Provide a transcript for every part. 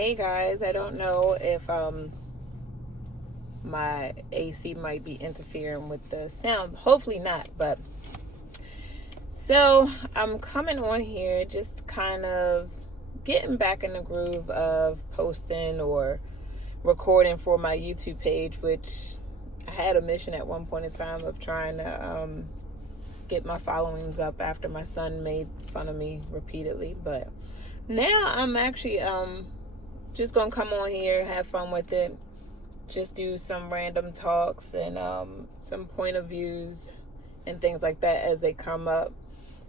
Hey guys, I don't know if my AC might be interfering with the sound. Hopefully not, but so I'm coming on here just kind of getting back in the groove of posting or recording for my YouTube page, which I had a mission at one point in time of trying to get my followings up after my son made fun of me repeatedly. But now I'm actually just gonna come on here, have fun with it, just do some random talks and some point of views and things like that as they come up.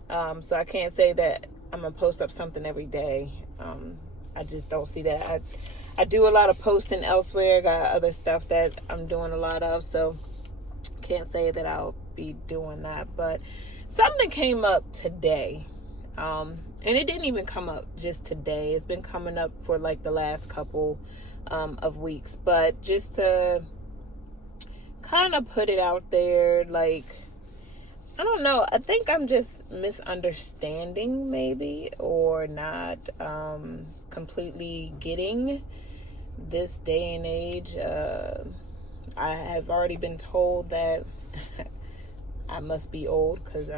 So I can't say that I'm gonna post up something every day. I just don't see that. I do a lot of posting elsewhere, got other stuff that I'm doing a lot of, so can't say that I'll be doing that. But something came up today, and it didn't even come up just today. It's been coming up for like the last couple of weeks, but just to kind of put it out there, like, I don't know, I think I'm just misunderstanding maybe, or not completely getting this day and age. I have already been told that I must be old because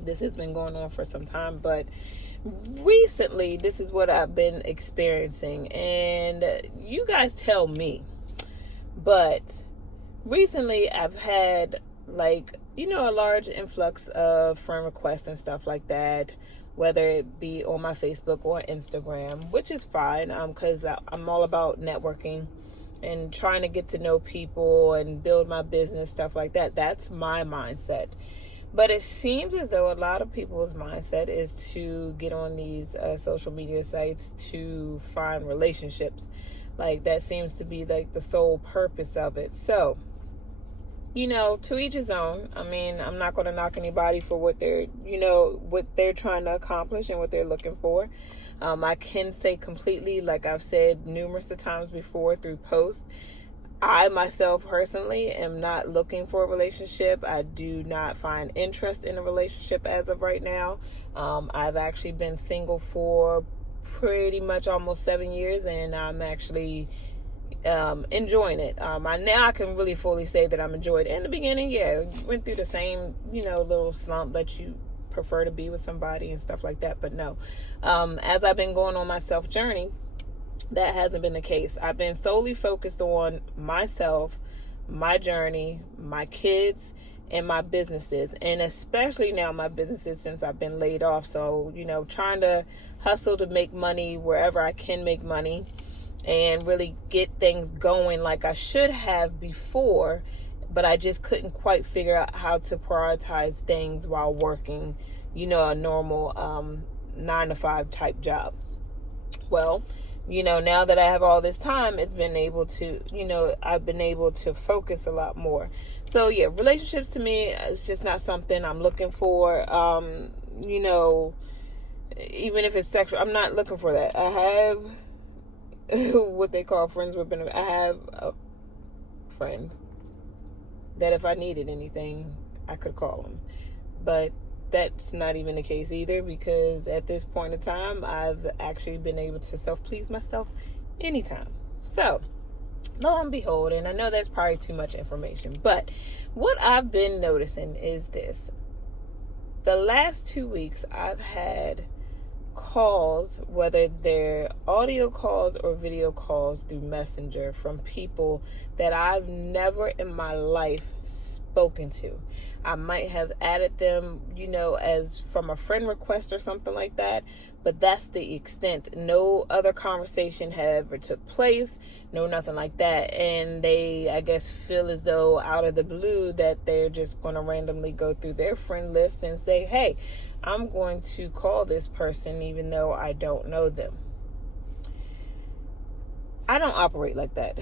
this has been going on for some time, but recently this is what I've been experiencing, and you guys tell me. But recently I've had, like, a large influx of friend requests and stuff like that, whether it be on my Facebook or Instagram, which is fine, because I'm all about networking and trying to get to know people and build my business, stuff like that. That's my mindset. But it seems as though a lot of people's mindset is to get on these social media sites to find relationships. Like, that seems to be like the sole purpose of it. So, to each his own. I mean, I'm not going to knock anybody for what they're trying to accomplish and what they're looking for. I can say completely, like I've said numerous of times before through posts, I myself personally am not looking for a relationship. I do not find interest in a relationship as of right now. I've actually been single for pretty much almost 7 years, and I'm actually enjoying it. I can really fully say that I'm enjoying it. In the beginning, went through the same, little slump that you prefer to be with somebody and stuff like that. But no, as I've been going on my self journey, that hasn't been the case. I've been solely focused on myself, my journey, my kids, and my businesses, and especially now my businesses since I've been laid off. So, trying to hustle to make money wherever I can make money and really get things going like I should have before, but I just couldn't quite figure out how to prioritize things while working, a normal 9-to-5 type job. Well, now that I have all this time, it's been able to, I've been able to focus a lot more. So yeah, relationships to me, it's just not something I'm looking for. Even if it's sexual, I'm not looking for that. I have what they call friends with benefits. I have a friend that if I needed anything, I could call him. But that's not even the case either, because at this point in time, I've actually been able to self-please myself anytime. So, lo and behold, and I know that's probably too much information, but what I've been noticing is this. The last 2 weeks, I've had calls, whether they're audio calls or video calls through Messenger, from people that I've never in my life spoken to. I might have added them, as from a friend request or something like that, but that's the extent. No other conversation had ever took place, no nothing like that. And they, I guess, feel as though out of the blue that they're just going to randomly go through their friend list and say, hey, I'm going to call this person even though I don't know them. I don't operate like that.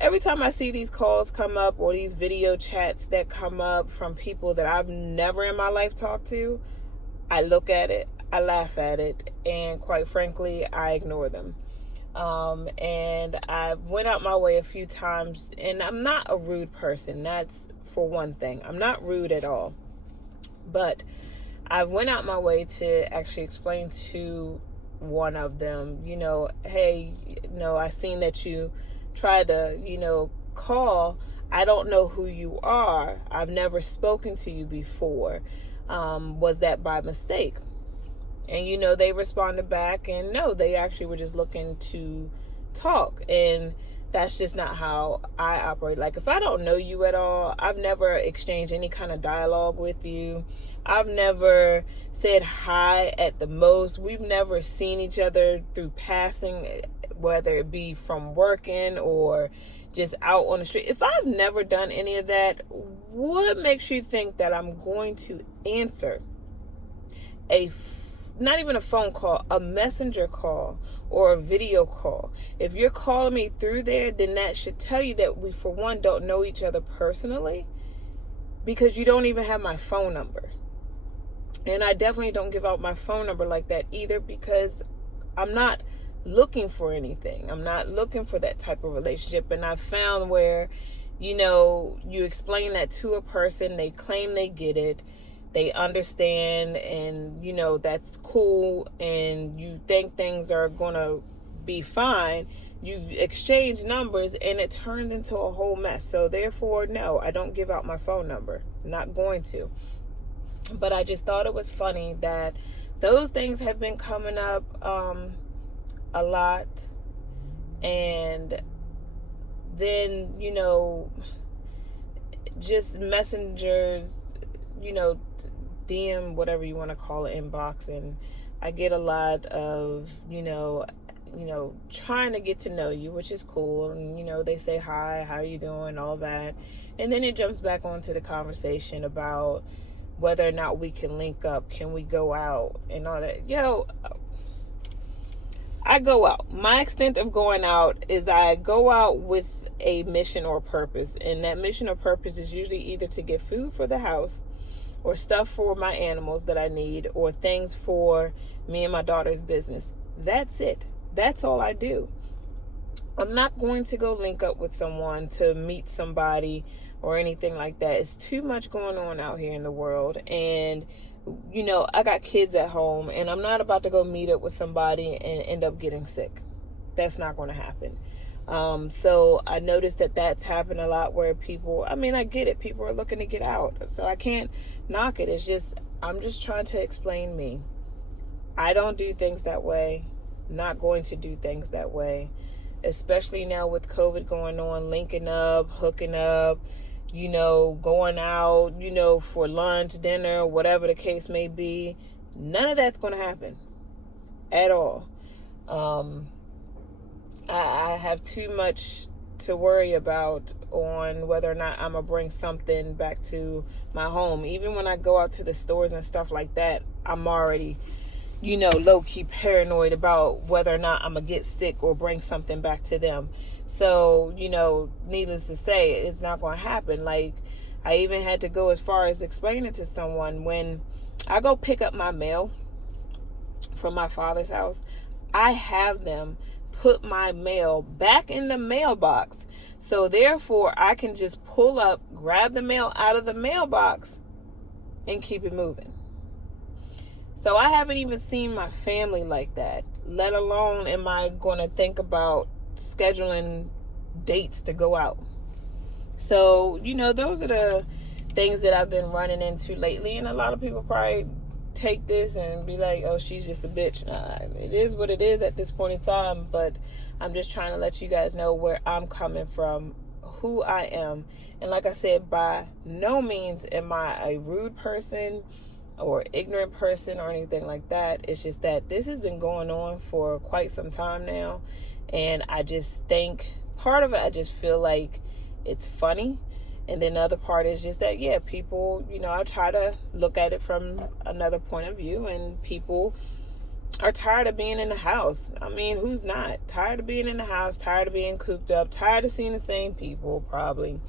Every time I see these calls come up or these video chats that come up from people that I've never in my life talked to, I look at it, I laugh at it, and quite frankly, I ignore them. And I went out my way a few times, and I'm not a rude person. That's for one thing. I'm not rude at all. But I went out my way to actually explain to one of them, hey, I seen that you tried to, call. I don't know who you are. I've never spoken to you before. Was that by mistake? And, they responded back, and no, they actually were just looking to talk. And that's just not how I operate. Like, if I don't know you at all, I've never exchanged any kind of dialogue with you. I've never said hi at the most. We've never seen each other through passing, whether it be from working or just out on the street. If I've never done any of that, what makes you think that I'm going to answer not even a phone call, a messenger call or a video call? If you're calling me through there, then that should tell you that we, for one, don't know each other personally, because you don't even have my phone number. And I definitely don't give out my phone number like that either, because I'm not looking for anything. I'm not looking for that type of relationship. And I've found where, you explain that to a person, they claim they get it, they understand, and that's cool, and you think things are gonna be fine. You exchange numbers and it turned into a whole mess. So therefore, no, I don't give out my phone number. I'm not going to. But I just thought it was funny that those things have been coming up a lot. And then, just messengers, DM, whatever you want to call it, inbox, and I get a lot of, trying to get to know you, which is cool. And, they say, hi, how you doing, all that. And then it jumps back onto the conversation about whether or not we can link up. Can we go out and all that? I go out. My extent of going out is I go out with a mission or purpose. And that mission or purpose is usually either to get food for the house, or stuff for my animals that I need, or things for me and my daughter's business. That's it. That's all I do. I'm not going to go link up with someone to meet somebody or anything like that. It's too much going on out here in the world. And, I got kids at home, and I'm not about to go meet up with somebody and end up getting sick. That's not going to happen. So I noticed that that's happened a lot, where people, I get it. People are looking to get out. So I can't knock it. It's just, I'm just trying to explain me. I don't do things that way. Not going to do things that way. Especially now with COVID going on, linking up, hooking up, going out, for lunch, dinner, whatever the case may be. None of that's going to happen at all. I have too much to worry about on whether or not I'm going to bring something back to my home. Even when I go out to the stores and stuff like that, I'm already, low-key paranoid about whether or not I'm going to get sick or bring something back to them. So, needless to say, it's not going to happen. Like, I even had to go as far as explaining to someone, when I go pick up my mail from my father's house, I have them put my mail back in the mailbox. So therefore, I can just pull up, grab the mail out of the mailbox, and keep it moving. So I haven't even seen my family like that, let alone am I going to think about scheduling dates to go out. So, those are the things that I've been running into lately. And a lot of people probably take this and be like, oh, she's just a bitch. It is what it is at this point in time, but I'm just trying to let you guys know where I'm coming from, who I am. And like I said, by no means am I a rude person or ignorant person or anything like that. It's just that this has been going on for quite some time now, and I just think part of it, I just feel like it's funny. And then the other part is just that, people, I try to look at it from another point of view, and people are tired of being in the house. Who's not? Tired of being in the house, tired of being cooped up, tired of seeing the same people, probably,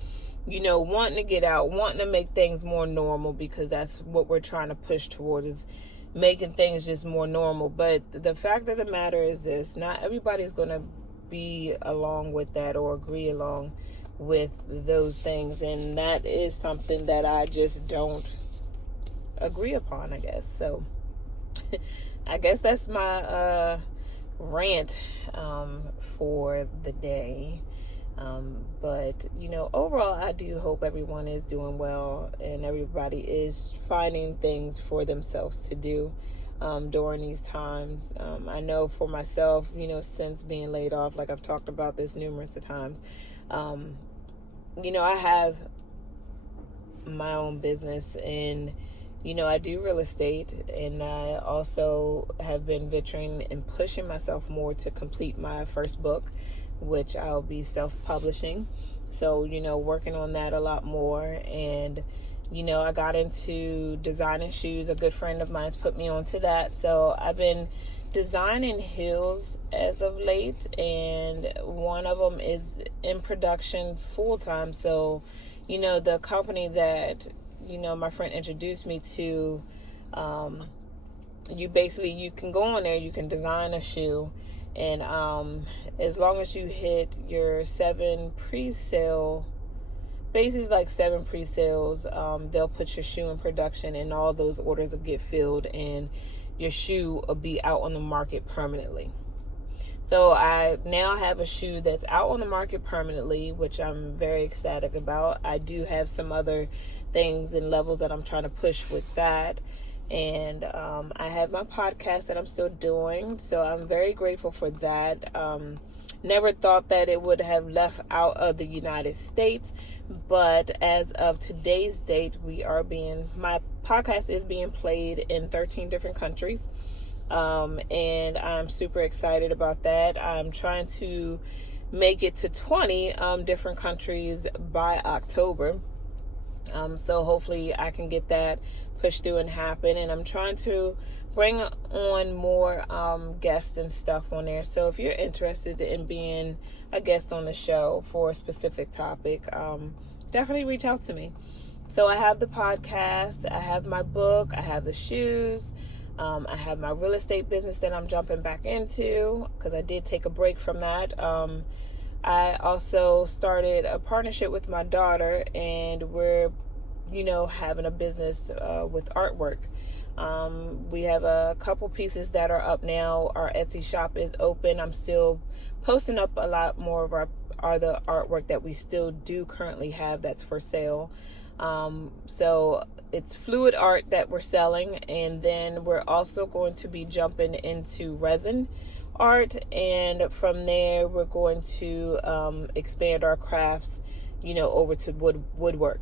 wanting to get out, wanting to make things more normal, because that's what we're trying to push towards, is making things just more normal. But the fact of the matter is this: not everybody's going to be along with that or agree along with those things, and that is something that I just don't agree upon, I guess. So I guess that's my rant for the day. But overall, I do hope everyone is doing well and everybody is finding things for themselves to do during these times. I know for myself, since being laid off, like I've talked about this numerous of times, I have my own business, and I do real estate, and I also have been venturing and pushing myself more to complete my first book, which I'll be self-publishing. So, working on that a lot more. And, I got into designing shoes. A good friend of mine's put me onto that. So I've been designing heels as of late, and one of them is in production full-time. So, the company that, my friend introduced me to, you can go on there, you can design a shoe, and as long as you hit your 7 pre-sale, basically like 7 pre-sales, they'll put your shoe in production, and all those orders will get filled, and your shoe will be out on the market permanently. So I now have a shoe that's out on the market permanently, which I'm very ecstatic about. I do have some other things and levels that I'm trying to push with that. And I have my podcast that I'm still doing. So I'm very grateful for that. Never thought that it would have left out of the United States. But as of today's date, my podcast is being played in 13 different countries. And I'm super excited about that. I'm trying to make it to 20 different countries by October. So hopefully I can get that pushed through and happen. And I'm trying to bring on more guests and stuff on there. So if you're interested in being a guest on the show for a specific topic, definitely reach out to me. So I have the podcast, I have my book, I have the shoes. I have my real estate business that I'm jumping back into because I did take a break from that. I also started a partnership with my daughter, and we're, having a business with artwork. We have a couple pieces that are up now. Our Etsy shop is open. I'm still posting up a lot more of the artwork that we still do currently have that's for sale. So it's fluid art that we're selling, and then we're also going to be jumping into resin art, and from there we're going to expand our crafts, over to woodwork.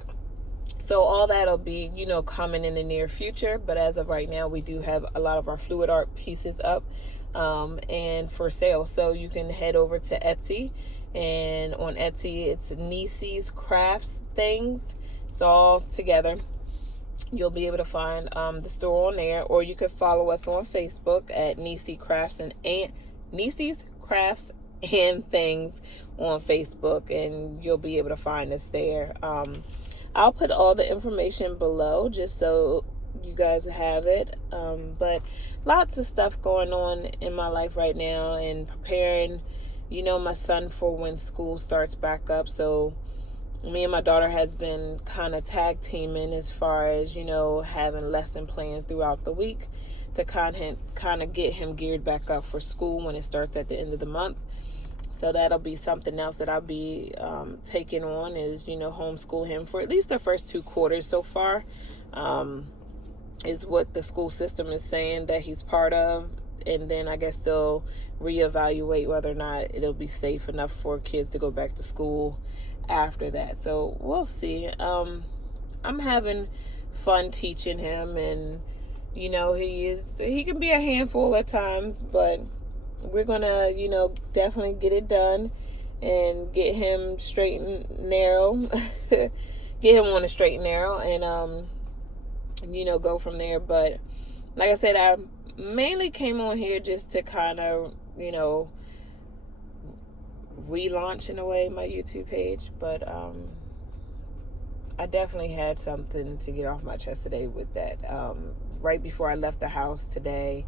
So all that'll be, coming in the near future, but as of right now, we do have a lot of our fluid art pieces up and for sale. So you can head over to Etsy, and on Etsy it's Nisi's Crafts Things. It's all together. You'll be able to find the store on there, or you could follow us on Facebook at Nisi's Crafts and Things on Facebook, and you'll be able to find us there. I'll put all the information below just so you guys have it. But lots of stuff going on in my life right now, and preparing, my son for when school starts back up. So me and my daughter has been kind of tag teaming as far as, having lesson plans throughout the week to kind of get him geared back up for school when it starts at the end of the month. So that'll be something else that I'll be taking on is, homeschool him for at least the first 2 quarters so far, is what the school system is saying that he's part of. And then I guess they'll reevaluate whether or not it'll be safe enough for kids to go back to school after that. So we'll see. I'm having fun teaching him, and he can be a handful at times, but we're gonna definitely get it done and get him straight and narrow get him on a straight and narrow, and go from there. But like I said, I mainly came on here just to kind of relaunch in a way my YouTube page, but I definitely had something to get off my chest today with that. Right before I left the house today,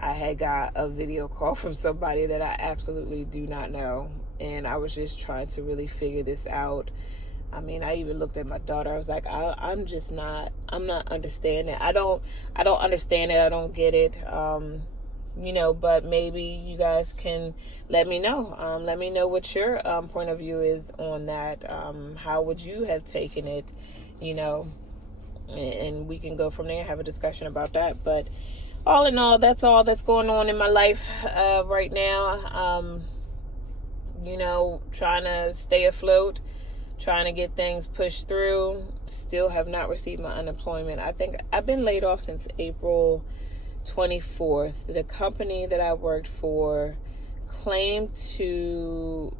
I had got a video call from somebody that I absolutely do not know, and I was just trying to really figure this out. I mean, I even looked at my daughter. I was like, I'm not understanding. I don't understand it. I don't get it. But maybe you guys can let me know. Let me know what your point of view is on that. How would you have taken it, and we can go from there and have a discussion about that. But all in all, that's all that's going on in my life right now. Trying to stay afloat, trying to get things pushed through. Still have not received my unemployment. I think I've been laid off since April 24th. The company that I worked for claimed to,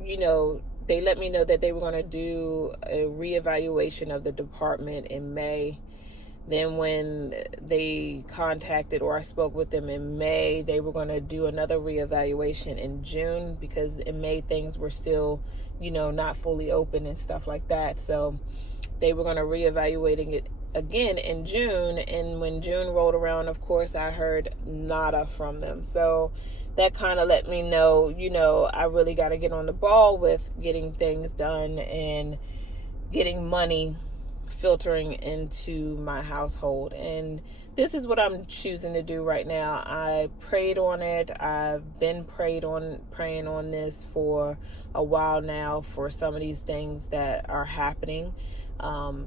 they let me know that they were going to do a reevaluation of the department in May. Then when they contacted, or I spoke with them in May, they were going to do another reevaluation in June, because in May things were still, not fully open and stuff like that. So they were going to reevaluate it again in June. And when June rolled around, of course, I heard nada from them. So that kind of let me know, I really got to get on the ball with getting things done and getting money filtering into my household. And this is what I'm choosing to do right now. I prayed on it. I've been praying on this for a while now, for some of these things that are happening.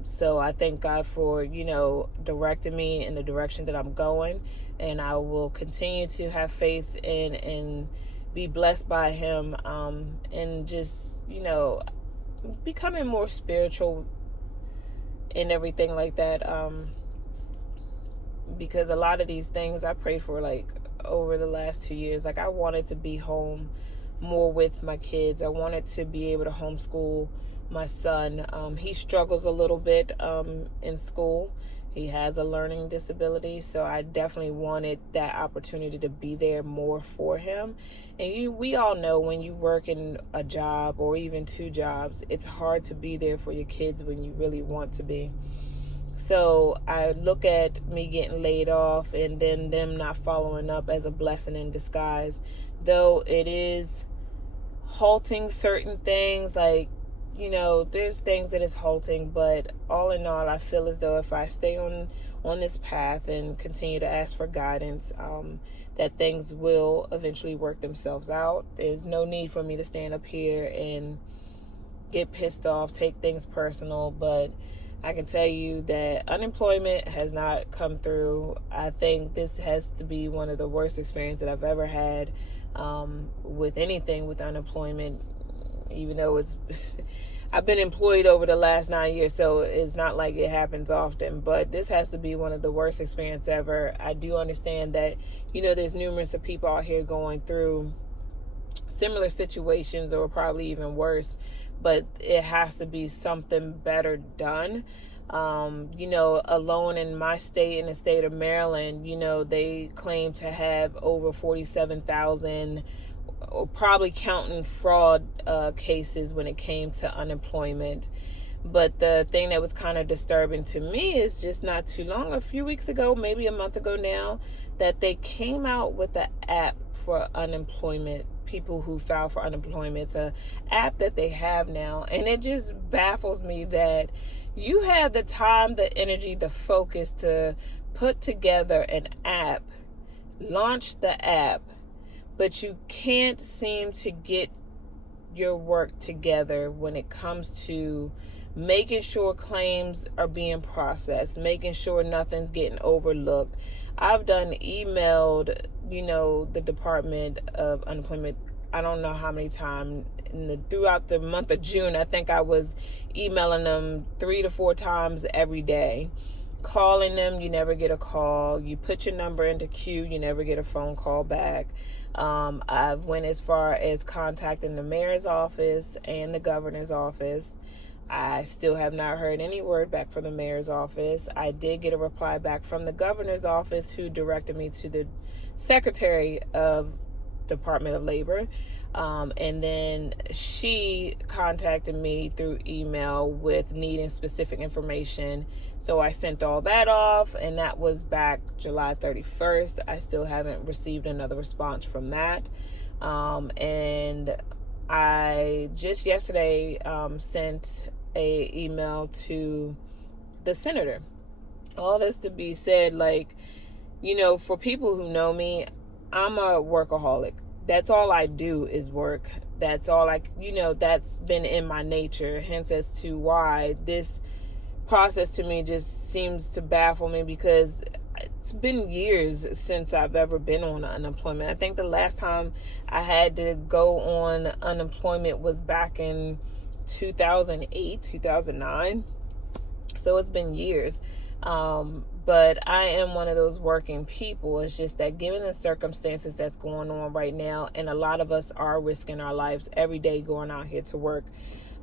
So I thank God for, directing me in the direction that I'm going, and I will continue to have faith and be blessed by Him, and just, becoming more spiritual and everything like that, because a lot of these things I pray for, like, over the last 2 years, like, I wanted to be home more with my kids. I wanted to be able to homeschool my son. He struggles a little bit in school. He has a learning disability, so I definitely wanted that opportunity to be there more for him. And we all know, when you work in a job or even 2 jobs, it's hard to be there for your kids when you really want to be. So I look at me getting laid off and then them not following up as a blessing in disguise, though it is halting certain things. Like, there's things that is halting, but all in all, I feel as though if I stay on this path and continue to ask for guidance, that things will eventually work themselves out. There's no need for me to stand up here and get pissed off, take things personal, but I can tell you that unemployment has not come through. I think this has to be one of the worst experiences that I've ever had with anything with unemployment, even though it's I've been employed over the last 9 years, so it's not like it happens often, but this has to be one of the worst experiences ever. I do understand that, there's numerous of people out here going through similar situations, or probably even worse, but it has to be something better done. Alone in my state, in the state of Maryland, they claim to have over 47,000, or probably counting fraud cases when it came to unemployment. But the thing that was kind of disturbing to me is just not too long, a few weeks ago, maybe a month ago now, that they came out with an app for unemployment, people who file for unemployment. It's an app that they have now, and it just baffles me that you have the time, the energy, the focus to put together an app, launch the app, but you can't seem to get your work together when it comes to making sure claims are being processed, making sure nothing's getting overlooked. I've emailed, the Department of Unemployment, I don't know how many times, throughout the month of June. I think I was emailing them 3 to 4 times every day. Calling them, you never get a call. You put your number into queue, you never get a phone call back. I've went as far as contacting the mayor's office and the governor's office. I still have not heard any word back from the mayor's office. I did get a reply back from the governor's office, who directed me to the Secretary of Department of Labor. And then she contacted me through email with needing specific information. So I sent all that off, and that was back July 31st. I still haven't received another response from that. And I just yesterday sent a email to the senator. All this to be said, like, for people who know me, I'm a workaholic. That's all I do is work. That's all that's been in my nature. Hence as to why this process to me just seems to baffle me, because it's been years since I've ever been on unemployment. I think the last time I had to go on unemployment was back in 2008, 2009. So it's been years. But I am one of those working people. It's just that given the circumstances that's going on right now, and a lot of us are risking our lives every day going out here to work.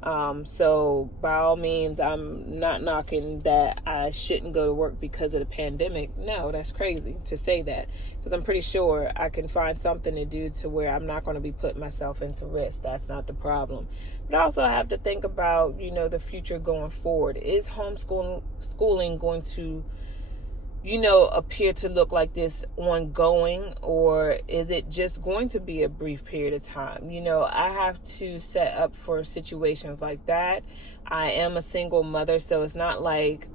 So by all means, I'm not knocking that I shouldn't go to work because of the pandemic. No, that's crazy to say that, because I'm pretty sure I can find something to do to where I'm not going to be putting myself into risk. That's not the problem. But also I have to think about, the future going forward. Is schooling going to appear to look like this ongoing, or is it just going to be a brief period of time? I have to set up for situations like that. I am a single mother, so it's not like,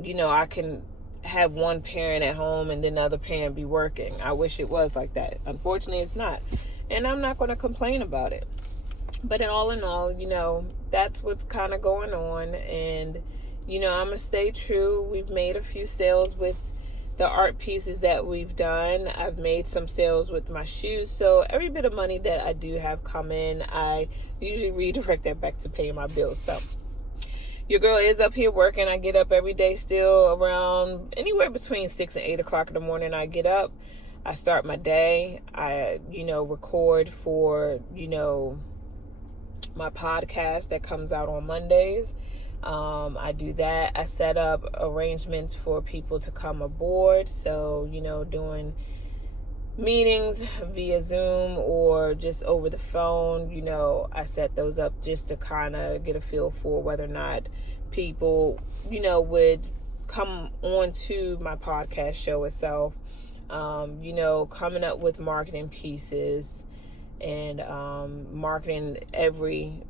I can have one parent at home and then the other parent be working. I wish it was like that. Unfortunately, it's not. And I'm not going to complain about it. But in all, that's what's kind of going on. And I'm going to stay true. We've made a few sales with the art pieces that we've done. I've made some sales with my shoes. So every bit of money that I do have come in, I usually redirect that back to paying my bills. So your girl is up here working. I get up every day still around anywhere between 6 and 8 o'clock in the morning. I get up. I start my day. I, record for, my podcast that comes out on Mondays. I do that. I set up arrangements for people to come aboard. So, doing meetings via Zoom or just over the phone, I set those up just to kind of get a feel for whether or not people, would come on to my podcast show itself. Coming up with marketing pieces and marketing every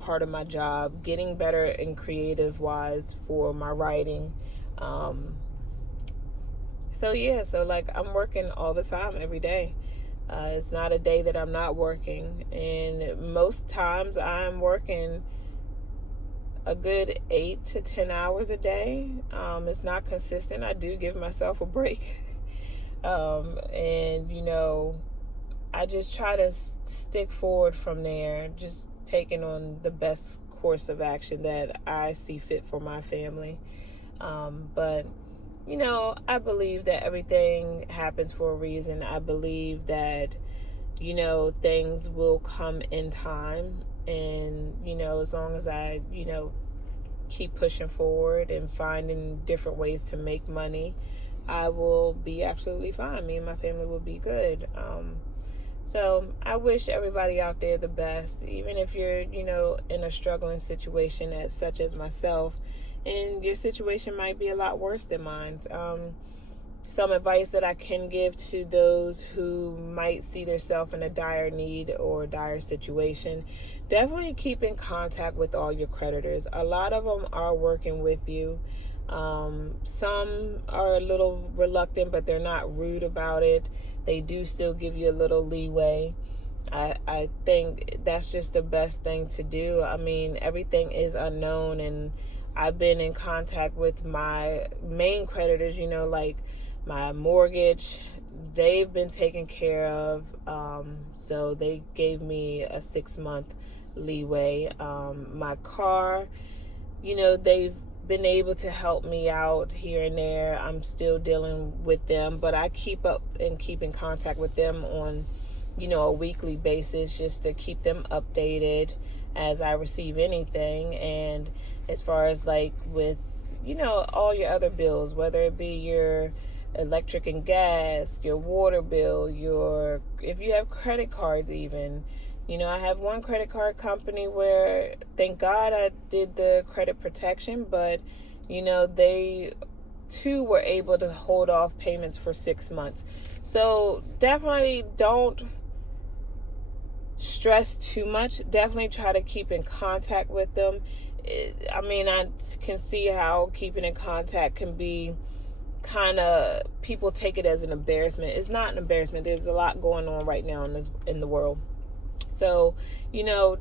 part of my job, getting better and creative wise for my writing. So I'm working all the time, every day. It's not a day that I'm not working, and most times I'm working a good 8 to 10 hours a day. It's not consistent. I do give myself a break. And I just try to stick forward from there, just taking on the best course of action that I see fit for my family. But I believe that everything happens for a reason. I believe that, things will come in time. And, as long as I, keep pushing forward and finding different ways to make money, I will be absolutely fine. Me and my family will be good. So I wish everybody out there the best, even if you're, in a struggling situation such as myself, and your situation might be a lot worse than mine. Some advice that I can give to those who might see themselves in a dire need or dire situation: definitely keep in contact with all your creditors. A lot of them are working with you. Some are a little reluctant, but they're not rude about it. They do still give you a little leeway. I think that's just the best thing to do. I mean, everything is unknown, and I've been in contact with my main creditors, like my mortgage. They've been taken care of. So they gave me a 6-month leeway. My car, they've been able to help me out here and there. I'm still dealing with them, but I keep in contact with them on, a weekly basis, just to keep them updated as I receive anything. And as far as with, all your other bills, whether it be your electric and gas, your water bill, if you have credit cards even, I have one credit card company where, thank God, I did the credit protection, but, they too were able to hold off payments for 6 months. So definitely don't stress too much, definitely try to keep in contact with them. I mean, I can see how keeping in contact can be kind of, people take it as an embarrassment. It's not an embarrassment. There's a lot going on right now in the world. So,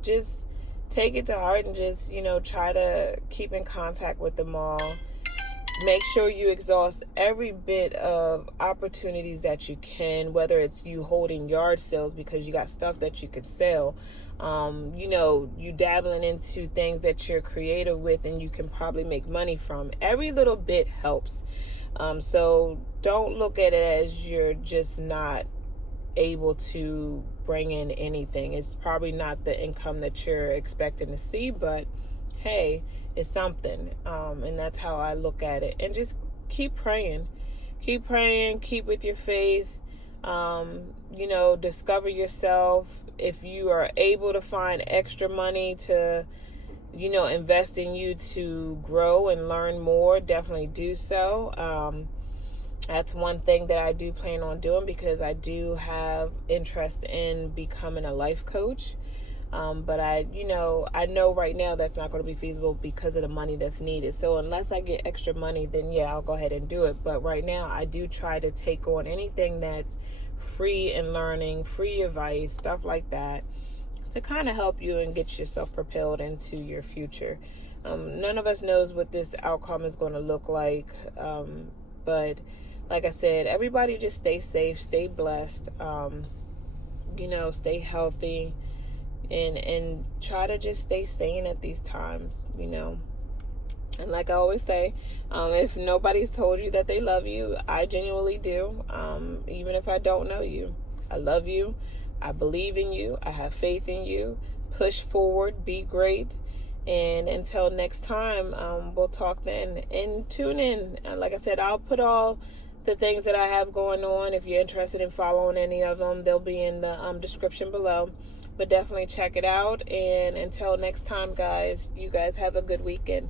just take it to heart and just, try to keep in contact with them all. Make sure you exhaust every bit of opportunities that you can, whether it's you holding yard sales because you got stuff that you could sell. You dabbling into things that you're creative with and you can probably make money from. Every little bit helps. So don't look at it as you're just not able to bring in anything. It's probably not the income that you're expecting to see, but hey, it's something. And that's how I look at it. And just keep praying. Keep praying. Keep with your faith. Discover yourself. If you are able to find extra money to, invest in you to grow and learn more, definitely do so. That's one thing that I do plan on doing because I do have interest in becoming a life coach. But I know right now that's not going to be feasible because of the money that's needed. So unless I get extra money, then yeah, I'll go ahead and do it. But right now I do try to take on anything that's free and learning, free advice, stuff like that, to kind of help you and get yourself propelled into your future. None of us knows what this outcome is going to look like. But like I said, everybody just stay safe, stay blessed, stay healthy. And try to just stay sane at these times, And like I always say, if nobody's told you that they love you, I genuinely do. Even if I don't know you, I love you. I believe in you. I have faith in you. Push forward. Be great. And until next time, we'll talk then. And tune in. Like I said, I'll put all the things that I have going on. If you're interested in following any of them, they'll be in the description below. But definitely check it out. And until next time, guys, you guys have a good weekend.